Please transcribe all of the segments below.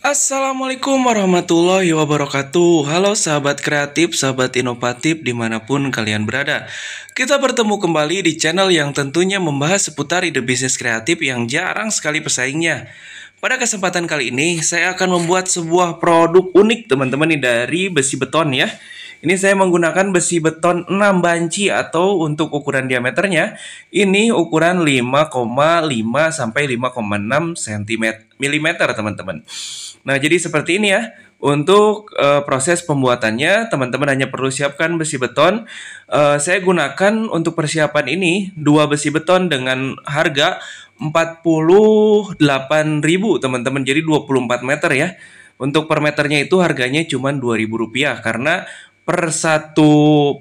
Assalamualaikum warahmatullahi wabarakatuh. Halo sahabat kreatif, sahabat inovatif dimanapun kalian berada. Kita bertemu kembali di channel yang tentunya membahas seputar ide bisnis kreatif yang jarang sekali pesaingnya. Pada kesempatan kali ini saya akan membuat sebuah produk unik teman-teman nih dari besi beton ya. Ini saya menggunakan besi beton 6 banci atau untuk ukuran diameternya ini ukuran 5,5 sampai 5,6 cm milimeter teman-teman. Nah, jadi seperti ini ya. Untuk proses pembuatannya, teman-teman hanya perlu siapkan besi beton. Saya gunakan untuk persiapan ini dua besi beton dengan harga 48.000 teman-teman. Jadi 24 meter ya. Untuk per meternya itu harganya cuma Rp2.000 karena per satu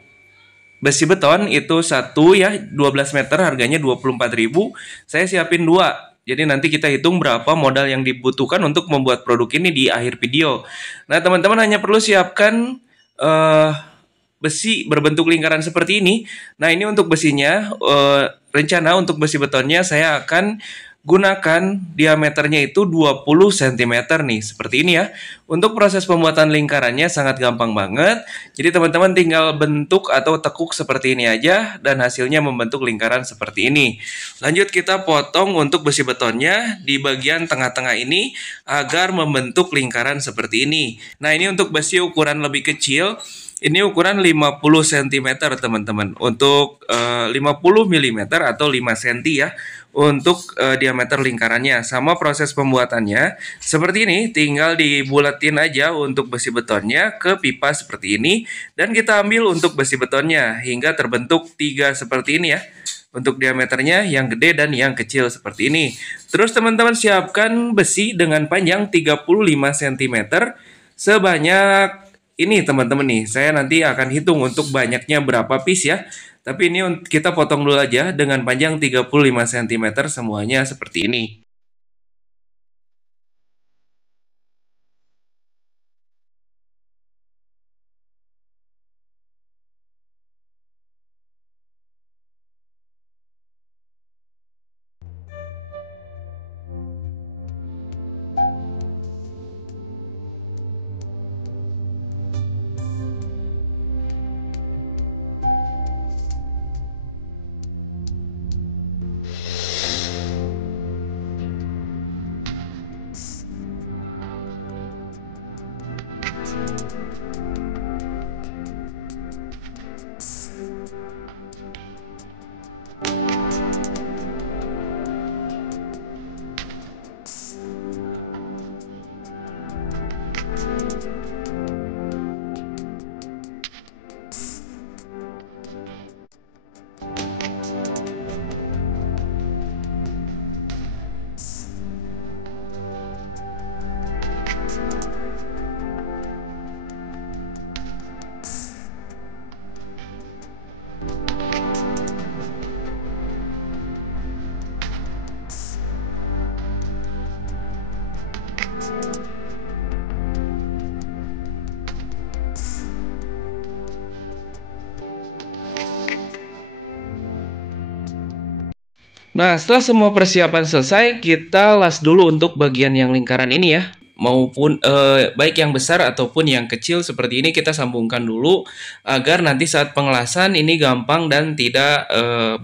besi beton itu satu ya 12 meter harganya 24.000. Saya siapin dua. Jadi nanti kita hitung berapa modal yang dibutuhkan untuk membuat produk ini di akhir video. Nah, teman-teman hanya perlu siapkan eh, besi berbentuk lingkaran seperti ini. Nah, ini untuk besinya. Rencana untuk besi betonnya saya akan gunakan diameternya itu 20 cm nih, seperti ini ya. Untuk proses pembuatan lingkarannya sangat gampang banget. Jadi teman-teman tinggal bentuk atau tekuk seperti ini aja dan hasilnya membentuk lingkaran seperti ini. Lanjut kita potong untuk besi betonnya di bagian tengah-tengah ini agar membentuk lingkaran seperti ini. Nah, ini untuk besi ukuran lebih kecil. Ini ukuran 50 cm teman-teman. Untuk 50 mm atau 5 cm ya. Untuk diameter lingkarannya. Sama proses pembuatannya. Seperti ini, tinggal dibulatin aja untuk besi betonnya ke pipa seperti ini. Dan kita ambil untuk besi betonnya hingga terbentuk 3 seperti ini ya. Untuk diameternya yang gede dan yang kecil seperti ini. Terus teman-teman siapkan besi dengan panjang 35 cm sebanyak ini teman-teman nih. Saya nanti akan hitung untuk banyaknya berapa piece ya. Tapi ini kita potong dulu aja dengan panjang 35 cm semuanya seperti ini. Nah, setelah semua persiapan selesai, kita las dulu untuk bagian yang lingkaran ini ya. Maupun baik yang besar ataupun yang kecil seperti ini kita sambungkan dulu agar nanti saat pengelasan ini gampang dan tidak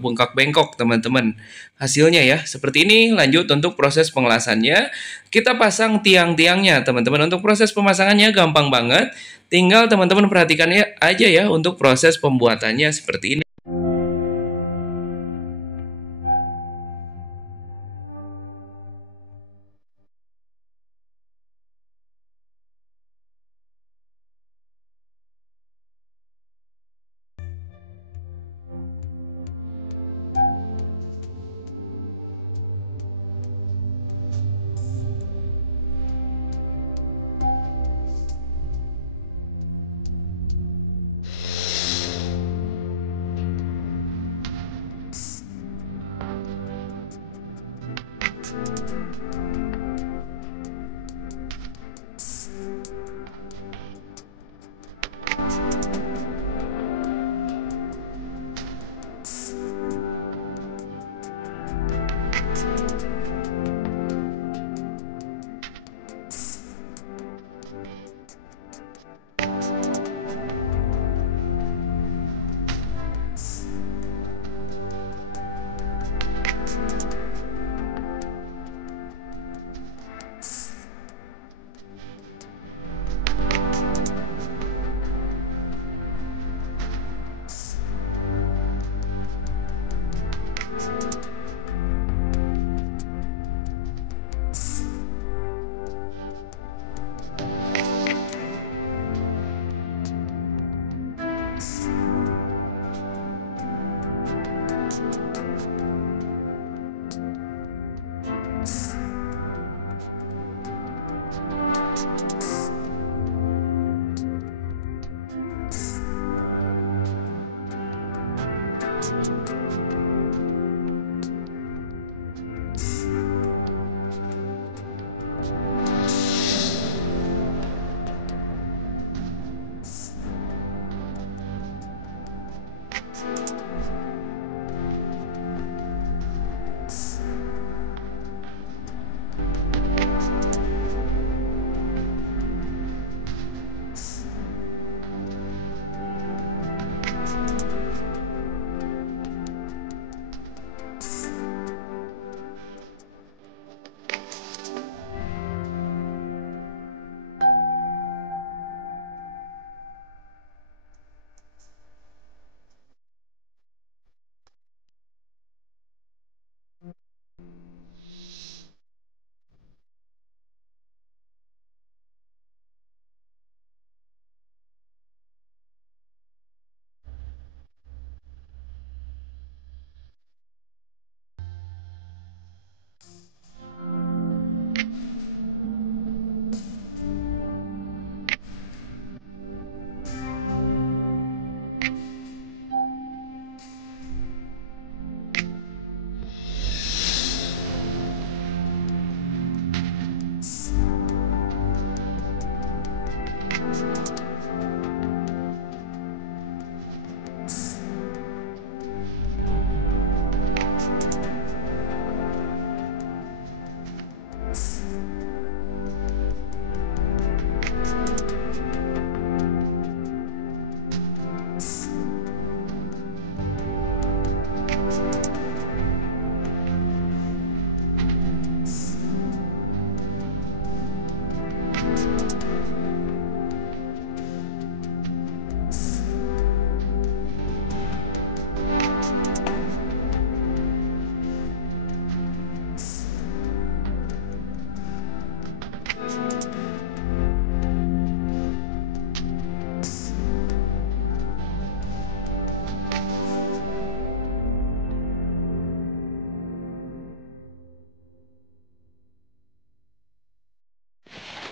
bengkak-bengkok teman-teman. Hasilnya ya, seperti ini. Lanjut untuk proses pengelasannya. Kita pasang tiang-tiangnya teman-teman. Untuk proses pemasangannya gampang banget. Tinggal teman-teman perhatikannya aja ya untuk proses pembuatannya seperti ini.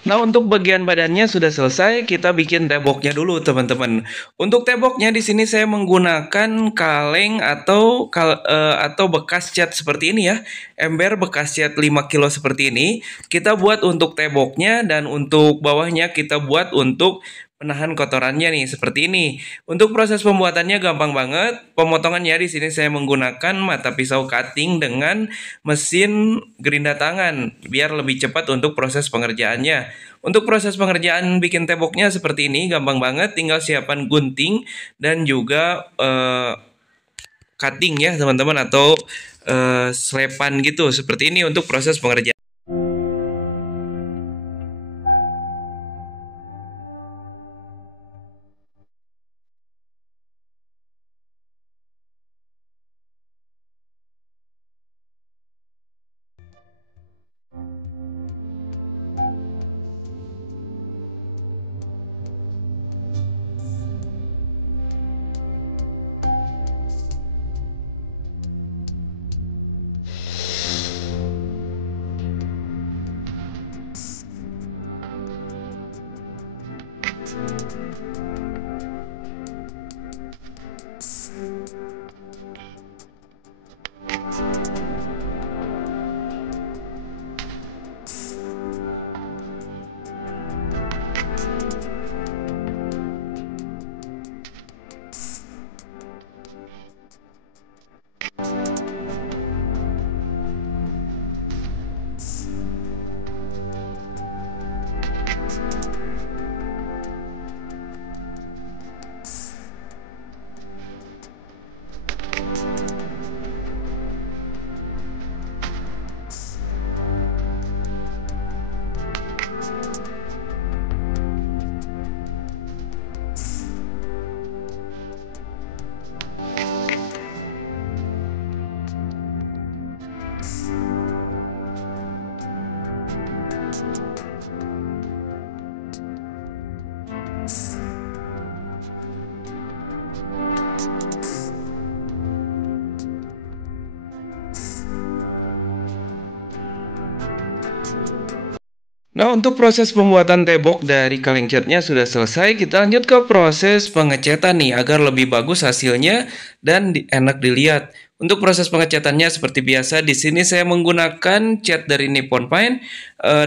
Nah, untuk bagian badannya sudah selesai, kita bikin temboknya dulu, teman-teman. Untuk temboknya di sini saya menggunakan kaleng atau bekas cat seperti ini ya. Ember bekas cat 5 kilo seperti ini. Kita buat untuk temboknya dan untuk bawahnya kita buat untuk penahan kotorannya nih seperti ini. Untuk proses pembuatannya gampang banget. Pemotongannya di sini saya menggunakan mata pisau cutting dengan mesin gerinda tangan biar lebih cepat untuk proses pengerjaannya. Untuk proses pengerjaan bikin temboknya seperti ini gampang banget, tinggal siapkan gunting dan juga cutting ya teman-teman atau selepan gitu seperti ini untuk proses pengerjaan. Nah, untuk proses pembuatan tembok dari kaleng catnya sudah selesai. Kita lanjut ke proses pengecatan nih, agar lebih bagus hasilnya dan enak dilihat. Untuk proses pengecatannya seperti biasa, di sini saya menggunakan cat dari Nippon Paint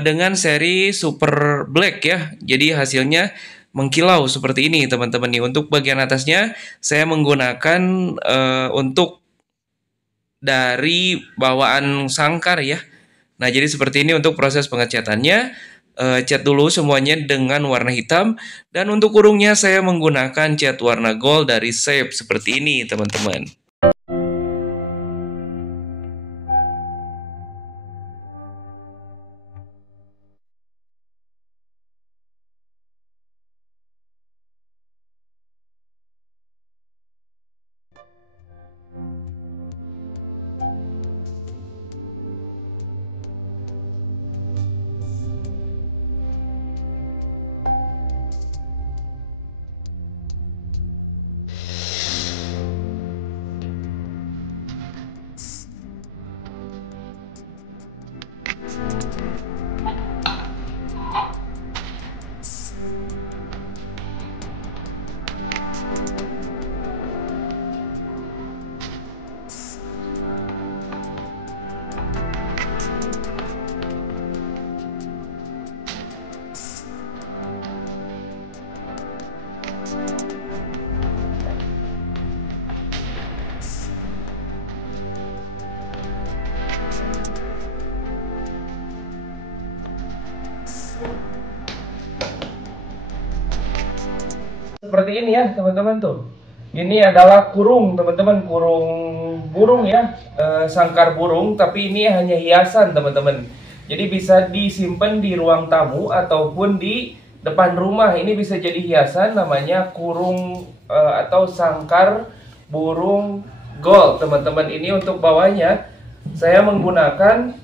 dengan seri Super Black ya. Jadi hasilnya mengkilau seperti ini teman-teman nih. Untuk bagian atasnya saya menggunakan untuk dari bawaan sangkar ya. Nah, jadi seperti ini untuk proses pengecatannya. Cat dulu semuanya dengan warna hitam. Dan untuk kurungnya saya menggunakan cat warna gold dari Shape seperti ini, teman-teman. Seperti ini ya teman-teman tuh. Ini adalah kurung teman-teman, kurung burung ya, sangkar burung, tapi ini hanya hiasan teman-teman. Jadi bisa disimpan di ruang tamu ataupun di depan rumah. Ini bisa jadi hiasan, namanya kurung atau sangkar burung gold teman-teman. Ini untuk bawahnya saya menggunakan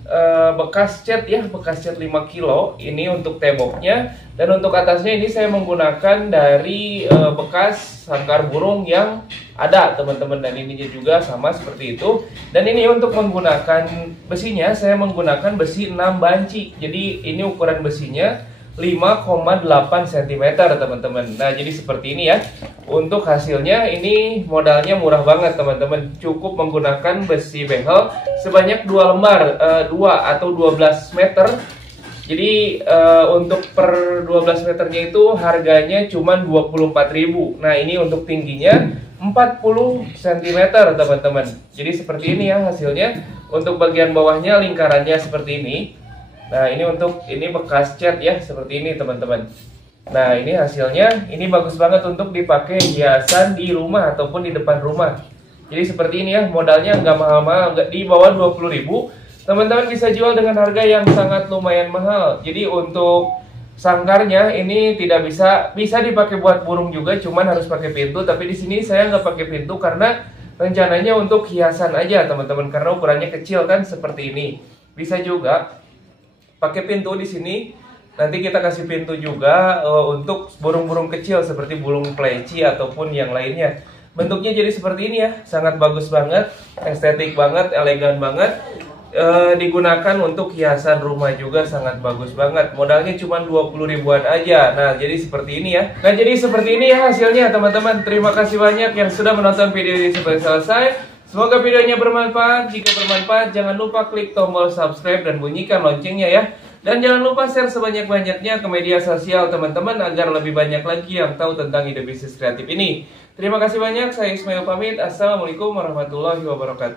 bekas cat ya, bekas cat 5 kilo ini untuk temboknya, dan untuk atasnya ini saya menggunakan dari bekas sangkar burung yang ada teman-teman, dan ininya juga sama seperti itu. Dan ini untuk menggunakan besinya saya menggunakan besi 6 banci. Jadi ini ukuran besinya 5,8 cm teman-teman. Nah, jadi seperti ini ya. Untuk hasilnya ini modalnya murah banget teman-teman. Cukup menggunakan besi behel sebanyak 2 lembar, 2 atau 12 meter. Jadi untuk per 12 meternya itu harganya cuma 24.000. Nah, ini untuk tingginya 40 cm teman-teman. Jadi seperti ini ya hasilnya. Untuk bagian bawahnya lingkarannya seperti ini. Nah, ini bekas cat ya, seperti ini teman-teman. Nah, ini hasilnya, ini bagus banget untuk dipakai hiasan di rumah ataupun di depan rumah. Jadi seperti ini ya, modalnya nggak mahal-mahal, nggak di bawah 20.000. Teman-teman bisa jual dengan harga yang sangat lumayan mahal. Jadi untuk sangkarnya ini tidak bisa dipakai buat burung juga, cuman harus pakai pintu. Tapi di sini saya nggak pakai pintu karena rencananya untuk hiasan aja teman-teman, karena ukurannya kecil kan seperti ini. Bisa juga pakai pintu di sini. Nanti kita kasih pintu juga untuk burung-burung kecil seperti burung pleci ataupun yang lainnya. Bentuknya jadi seperti ini ya, sangat bagus banget, estetik banget, elegan banget. Digunakan untuk hiasan rumah juga sangat bagus banget. Modalnya cuma 20 ribuan aja. Nah, jadi seperti ini ya. Nah, jadi seperti ini ya hasilnya teman-teman. Terima kasih banyak yang sudah menonton video ini sampai selesai. Semoga videonya bermanfaat. Jika bermanfaat, jangan lupa klik tombol subscribe dan bunyikan loncengnya ya. Dan jangan lupa share sebanyak-banyaknya ke media sosial teman-teman agar lebih banyak lagi yang tahu tentang ide bisnis kreatif ini. Terima kasih banyak, saya Ismail pamit. Assalamualaikum warahmatullahi wabarakatuh.